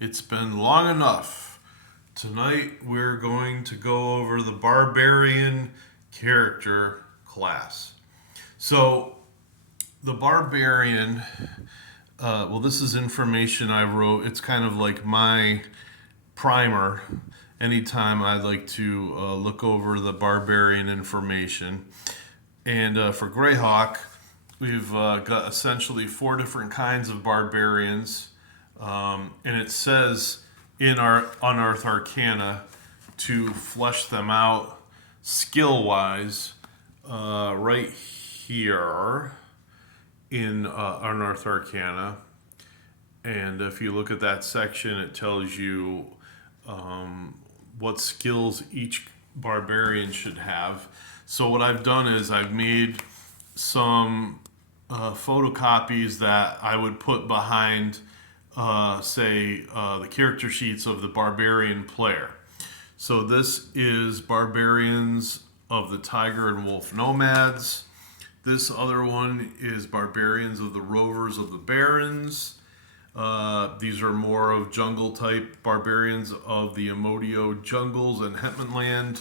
It's been long enough. Tonight we're going to go over the Barbarian character class. So, the Barbarian, this is information I wrote. It's kind of like my primer anytime I'd like to look over the Barbarian information. And for Greyhawk, we've got essentially four different kinds of barbarians. And it says in our Unearthed Arcana to flesh them out skill wise right here in Unearthed Arcana. And if you look at that section, it tells you what skills each barbarian should have. So what I've done is I've made some photocopies that I would put behind, the character sheets of the barbarian player. So this is Barbarians of the Tiger and Wolf Nomads. This other one is Barbarians of the Rovers of the Barons. These are more of jungle type barbarians of the Amodio jungles and Hetmanland,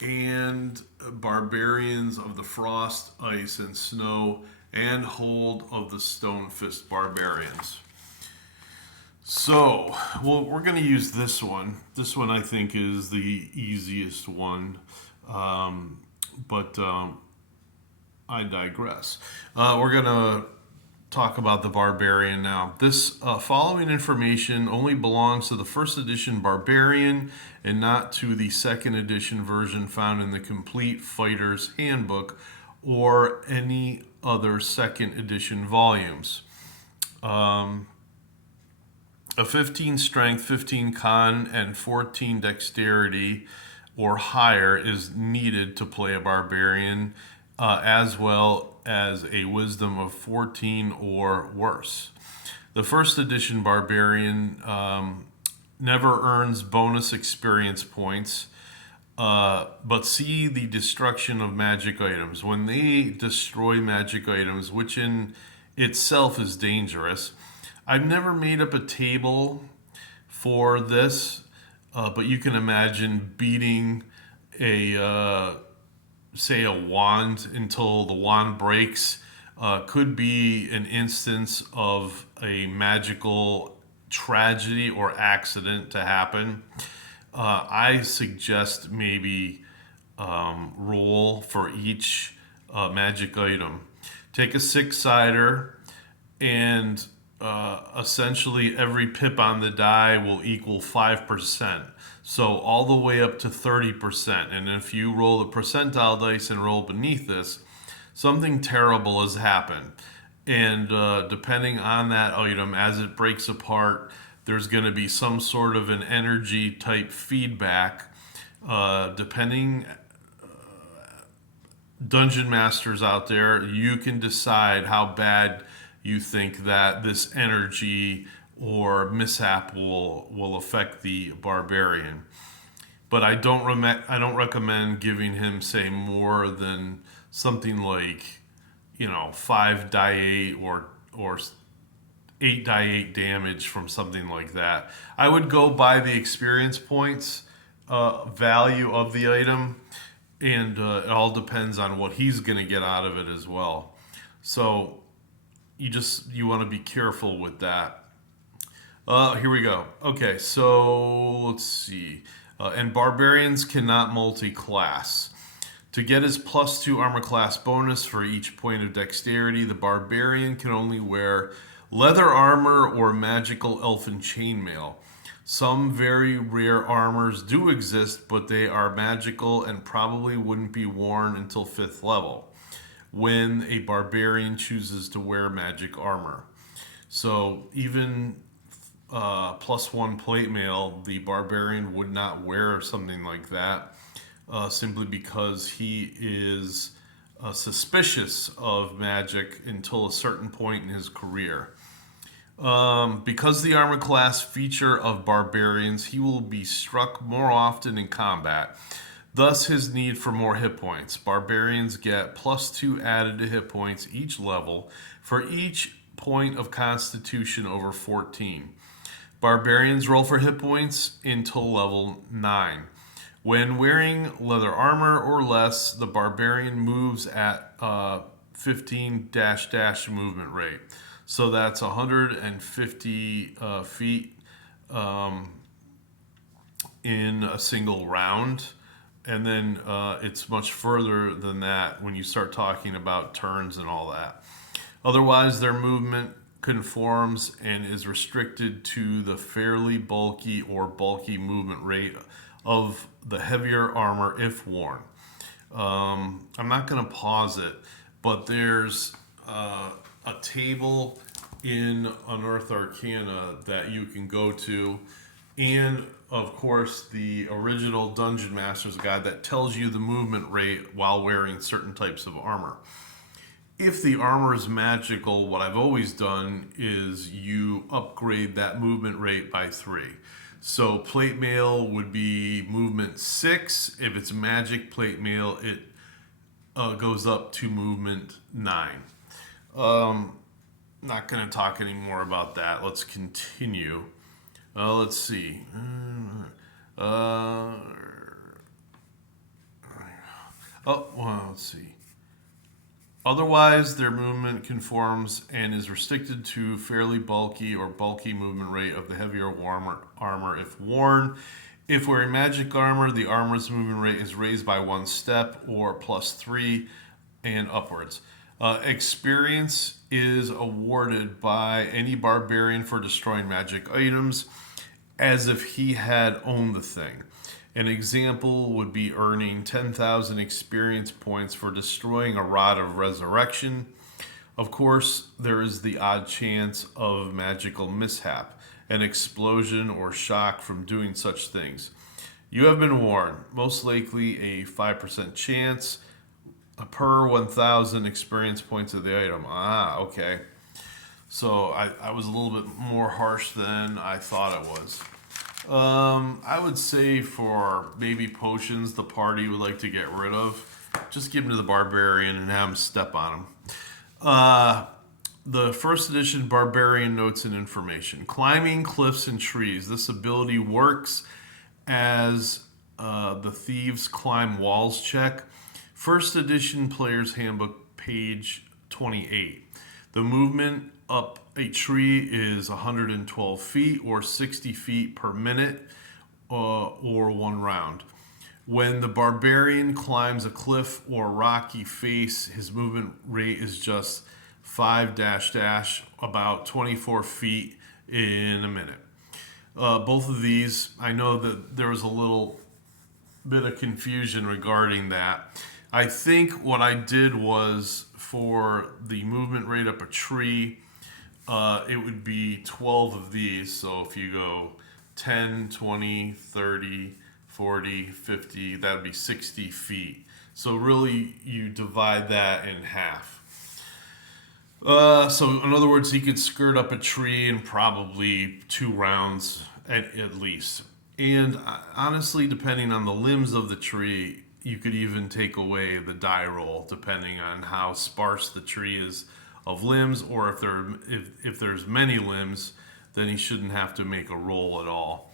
and barbarians of the Frost, Ice, and Snow, and Hold of the Stone Fist barbarians. So, we're going to use this one. This one I think is the easiest one, but I digress. We're going to talk about the Barbarian now. This following information only belongs to the first edition Barbarian and not to the second edition version found in the Complete Fighter's Handbook or any other second edition volumes. A 15 strength, 15 con, and 14 dexterity or higher is needed to play a barbarian, as well as a wisdom of 14 or worse. The first edition barbarian never earns bonus experience points, but see the destruction of magic items. When they destroy magic items, which in itself is dangerous, I've never made up a table for this, but you can imagine beating say a wand until the wand breaks. Could be an instance of a magical tragedy or accident to happen. I suggest maybe roll for each magic item. Take a six-sider and essentially every pip on the die will equal 5%. So all the way up to 30%. And if you roll the percentile dice and roll beneath this, something terrible has happened. And depending on that item, as it breaks apart, there's going to be some sort of an energy type feedback. Depending, dungeon masters out there, you can decide how bad you think that this energy or mishap will affect the barbarian. But I don't recommend giving him, say, more than something like 5 die 8 or 8 die 8 damage from something like that. I would go by the experience points value of the item, and it all depends on what he's going to get out of it as well. So you want to be careful with that. Here we go. Okay, so let's see. And barbarians cannot multi-class. To get his +2 armor class bonus for each point of dexterity, the barbarian can only wear leather armor or magical elfin chainmail. Some very rare armors do exist, but they are magical and probably wouldn't be worn until 5th level, when a barbarian chooses to wear magic armor. So even +1 plate mail, the barbarian would not wear something like that, simply because he is suspicious of magic until a certain point in his career. Because the armor class feature of barbarians, he will be struck more often in combat. Thus, his need for more hit points. Barbarians get +2 added to hit points each level for each point of constitution over 14. Barbarians roll for hit points until level 9. When wearing leather armor or less, the barbarian moves at 15 dash dash movement rate. So that's 150 feet in a single round. And then it's much further than that when you start talking about turns and all that. Otherwise, their movement conforms and is restricted to the fairly bulky or bulky movement rate of the heavier armor if worn. I'm not going to pause it, but there's a table in Unearthed Arcana that you can go to, and of course the original Dungeon Master's Guide that tells you the movement rate while wearing certain types of armor. If the armor is magical, what I've always done is you upgrade that movement rate by 3. So plate mail would be movement 6. If it's magic plate mail, it goes up to movement 9. Not going to talk any more about that. Let's continue. Let's see. Let's see. Otherwise, their movement conforms and is restricted to fairly bulky or bulky movement rate of the heavier armor if worn. If wearing magic armor, the armor's movement rate is raised by 1 step or +3 and upwards. Experience is awarded by any barbarian for destroying magic items as if he had owned the thing. An example would be earning 10,000 experience points for destroying a rod of resurrection. Of course, there is the odd chance of magical mishap, an explosion or shock from doing such things. You have been warned, most likely a 5% chance per 1,000 experience points of the item. Okay. So I was a little bit more harsh than I thought it was. I would say for maybe potions the party would like to get rid of, just give them to the barbarian and have him step on them. The first edition Barbarian Notes and Information. Climbing cliffs and trees. This ability works as the Thieves Climb Walls check. First edition Player's Handbook, page 28. The movement up a tree is 112 feet or 60 feet per minute or 1 round. When the barbarian climbs a cliff or rocky face, his movement rate is just 5 dash dash, about 24 feet in a minute. Both of these, I know that there was a little bit of confusion regarding that. I think what I did was for the movement rate up a tree, it would be 12 of these. So if you go 10, 20, 30, 40, 50, that would be 60 feet. So really, you divide that in half. So in other words, he could skirt up a tree in probably 2 rounds at least. And honestly, depending on the limbs of the tree, you could even take away the die roll depending on how sparse the tree is of limbs, or if there's many limbs, then he shouldn't have to make a roll at all.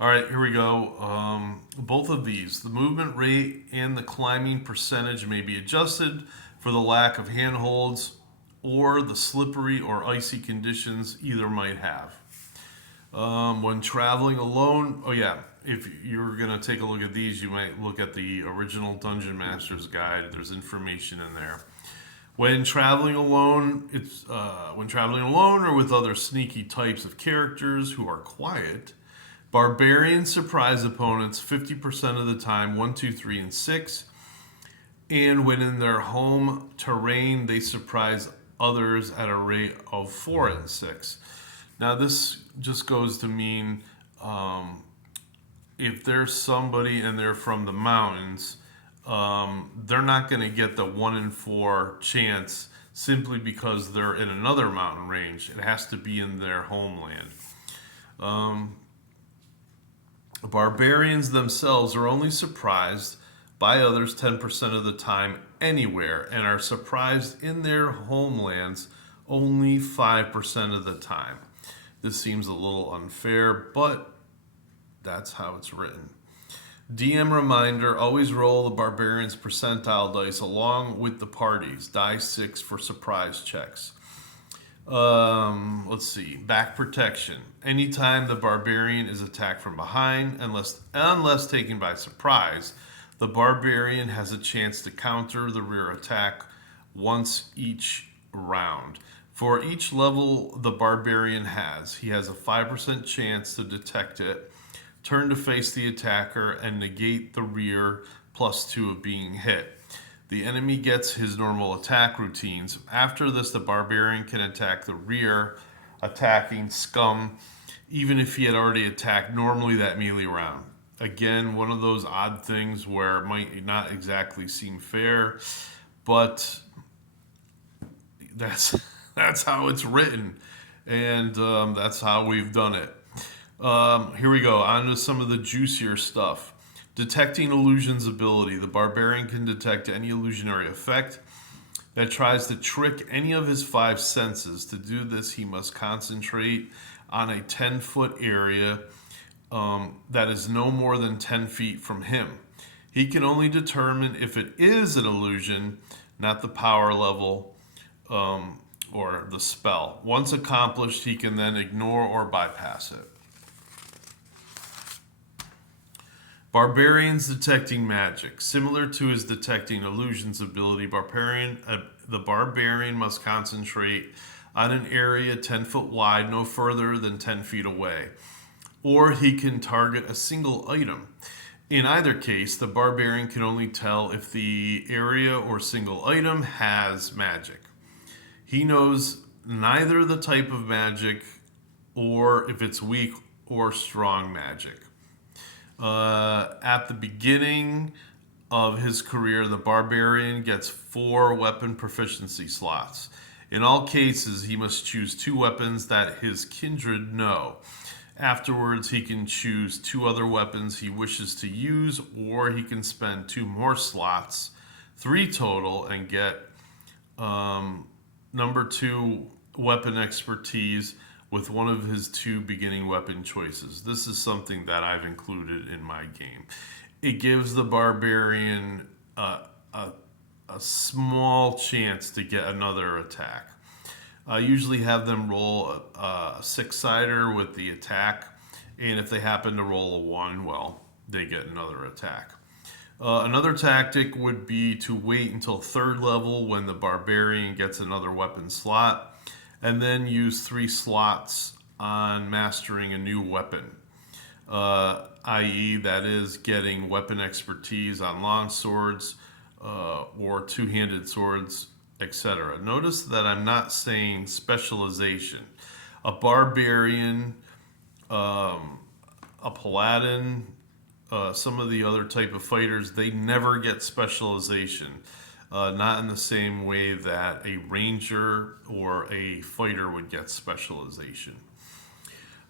All right, here we go. Both of these, the movement rate and the climbing percentage may be adjusted for the lack of handholds or the slippery or icy conditions either might have. When traveling alone, if you're going to take a look at these, you might look at the original Dungeon Master's Guide. There's information in there. When traveling alone, or with other sneaky types of characters who are quiet, barbarians surprise opponents 50% of the time, 1, 2, 3, and 6. And when in their home terrain, they surprise others at a rate of 4 and 6. Now, this just goes to mean if there's somebody and they're from the mountains, they're not going to get the 1 in 4 chance simply because they're in another mountain range. It has to be in their homeland. Barbarians themselves are only surprised by others 10% of the time anywhere and are surprised in their homelands only 5% of the time. This seems a little unfair, but that's how it's written. DM reminder, always roll the Barbarian's percentile dice along with the party's. Die 6 for surprise checks. Let's see. Back protection. Anytime the Barbarian is attacked from behind, unless taken by surprise, the Barbarian has a chance to counter the rear attack once each round. For each level the Barbarian has, he has a 5% chance to detect it, turn to face the attacker, and negate the rear +2 of being hit. The enemy gets his normal attack routines. After this, the Barbarian can attack the rear, attacking scum, even if he had already attacked normally that melee round. Again, one of those odd things where it might not exactly seem fair, but that's how it's written, and that's how we've done it. Here we go, on to some of the juicier stuff. Detecting illusions ability. The Barbarian can detect any illusionary effect that tries to trick any of his 5 senses. To do this, he must concentrate on a 10-foot area that is no more than 10 feet from him. He can only determine if it is an illusion, not the power level or the spell. Once accomplished, he can then ignore or bypass it. Barbarians detecting magic. Similar to his detecting illusions ability, the Barbarian must concentrate on an area 10 foot wide, no further than 10 feet away. Or he can target a single item. In either case, the Barbarian can only tell if the area or single item has magic. He knows neither the type of magic or if it's weak or strong magic. At the beginning of his career, the Barbarian gets 4 weapon proficiency slots. In all cases, he must choose 2 weapons that his kindred know. Afterwards, he can choose 2 other weapons he wishes to use, or he can spend 2 more slots, 3 total, and get number 2 weapon expertise with one of his 2 beginning weapon choices. This is something that I've included in my game. It gives the Barbarian a small chance to get another attack. I usually have them roll a 6-sider with the attack, and if they happen to roll a 1, well, they get another attack. Another tactic would be to wait until 3rd level when the Barbarian gets another weapon slot, and then use 3 slots on mastering a new weapon, i.e. that is getting weapon expertise on long swords or 2-handed swords, etc. Notice that I'm not saying specialization. A Barbarian, a Paladin, some of the other type of fighters, they never get specialization. Not in the same way that a ranger or a fighter would get specialization.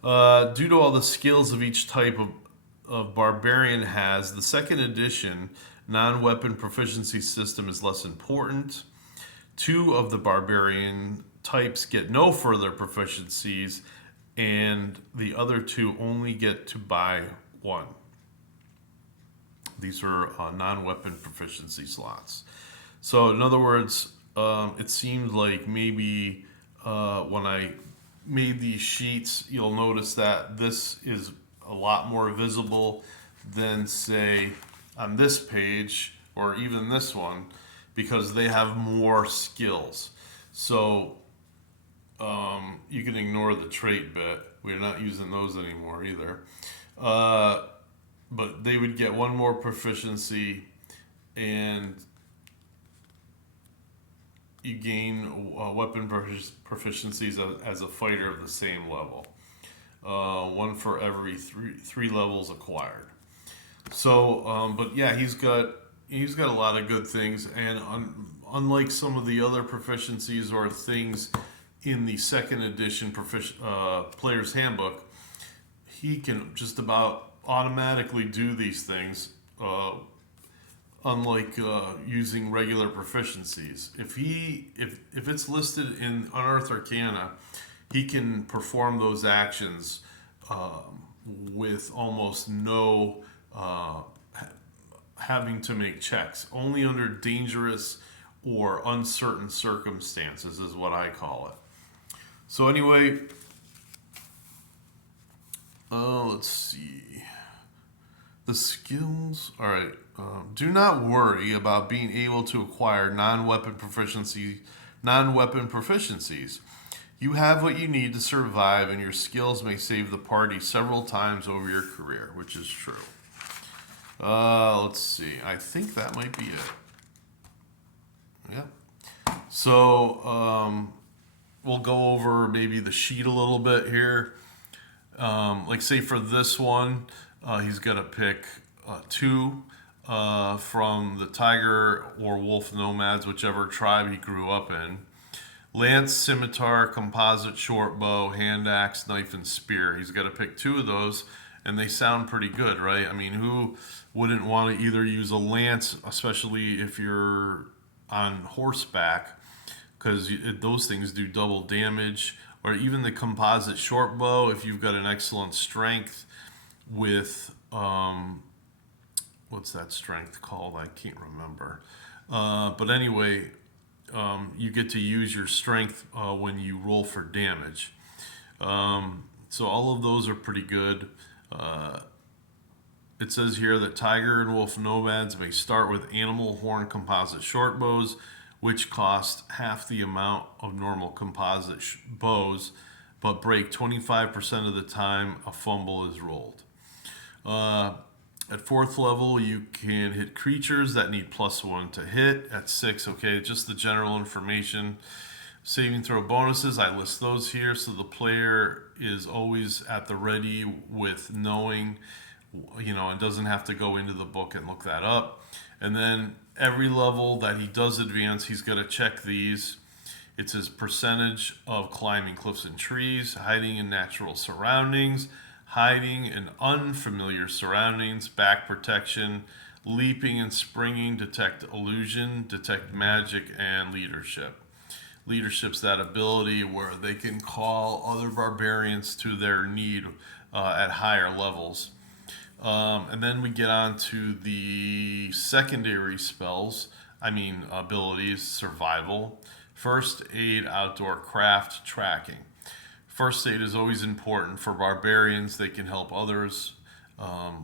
Due to all the skills of each type of Barbarian has, the 2nd edition non-weapon proficiency system is less important. 2 of the Barbarian types get no further proficiencies, and the other 2 only get to buy 1. These are non-weapon proficiency slots. So in other words, it seemed like maybe when I made these sheets, you'll notice that this is a lot more visible than, say, on this page or even this one, because they have more skills. So you can ignore the trait bit. We're not using those anymore either. But they would get 1 more proficiency, and you gain weapon proficiencies as a fighter of the same level. 1 for every 3 levels acquired. So, but yeah, he's got a lot of good things, and unlike some of the other proficiencies or things in the 2nd edition Player's Handbook, he can just about automatically do these things, unlike using regular proficiencies. If it's listed in Unearthed Arcana, he can perform those actions with almost no having to make checks. Only under dangerous or uncertain circumstances is what I call it. So anyway, let's see. The skills. All right. Do not worry about being able to acquire non-weapon proficiencies. You have what you need to survive, and your skills may save the party several times over your career, which is true. Let's see. I think that might be it. Yeah. So we'll go over maybe the sheet a little bit here. Like say for this one, he's got to pick two from the tiger or wolf nomads, whichever tribe he grew up in. Lance, scimitar, composite, short bow, hand axe, knife, and spear. He's got to pick two of those, and they sound pretty good, right? I mean, who wouldn't want to either use a lance, especially if you're on horseback, because those things do double damage, or even the composite short bow if you've got an excellent strength with what's that strength called? I can't remember. But anyway, you get to use your strength when you roll for damage. So all of those are pretty good. It says here that tiger and wolf nomads may start with animal horn composite short bows, which cost half the amount of normal composite bows, but break 25% of the time a fumble is rolled. At 4th level, you can hit creatures that need +1 to hit. At 6, okay, just the general information. Saving throw bonuses, I list those here, so the player is always at the ready with knowing, and doesn't have to go into the book and look that up. And then every level that he does advance, he's got to check these. It's his percentage of climbing cliffs and trees, hiding in natural surroundings, hiding in unfamiliar surroundings, back protection, leaping and springing, detect illusion, detect magic, and leadership. Leadership's that ability where they can call other barbarians to their need at higher levels. And then we get on to the secondary abilities, survival, first aid, outdoor craft, tracking. First aid is always important for barbarians. They can help others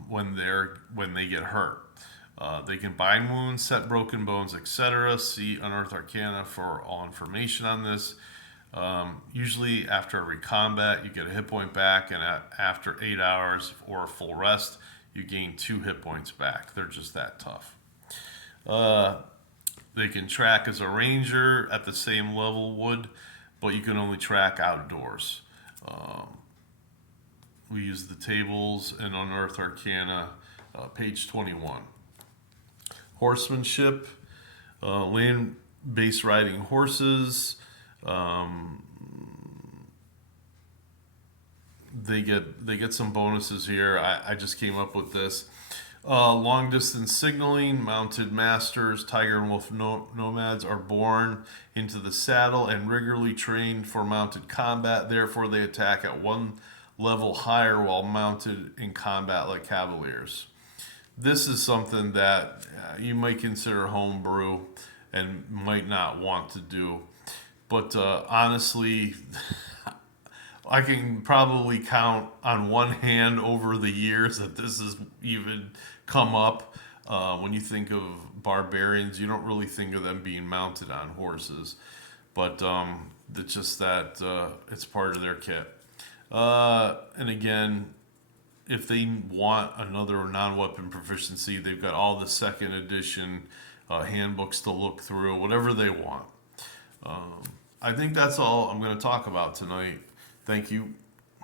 when they get hurt. They can bind wounds, set broken bones, etc. See Unearthed Arcana for all information on this. Usually after every combat, you get a hit point back, and after 8 hours or a full rest, you gain 2 hit points back. They're just that tough. They can track as a ranger at the same level would, but you can only track outdoors. We use the tables in Unearthed Arcana, page 21. Horsemanship, land-based riding horses. They get some bonuses here. I just came up with this. Long distance signaling, mounted masters, tiger and wolf nomads are born into the saddle and regularly trained for mounted combat. Therefore, they attack at one level higher while mounted in combat like cavaliers. This is something that you might consider homebrew and might not want to do. But honestly, I can probably count on one hand over the years that this has even come up. When you think of barbarians, you don't really think of them being mounted on horses. But it's just that it's part of their kit. And again, if they want another non-weapon proficiency, they've got all the 2nd edition handbooks to look through, whatever they want. I think that's all I'm going to talk about tonight. Thank you.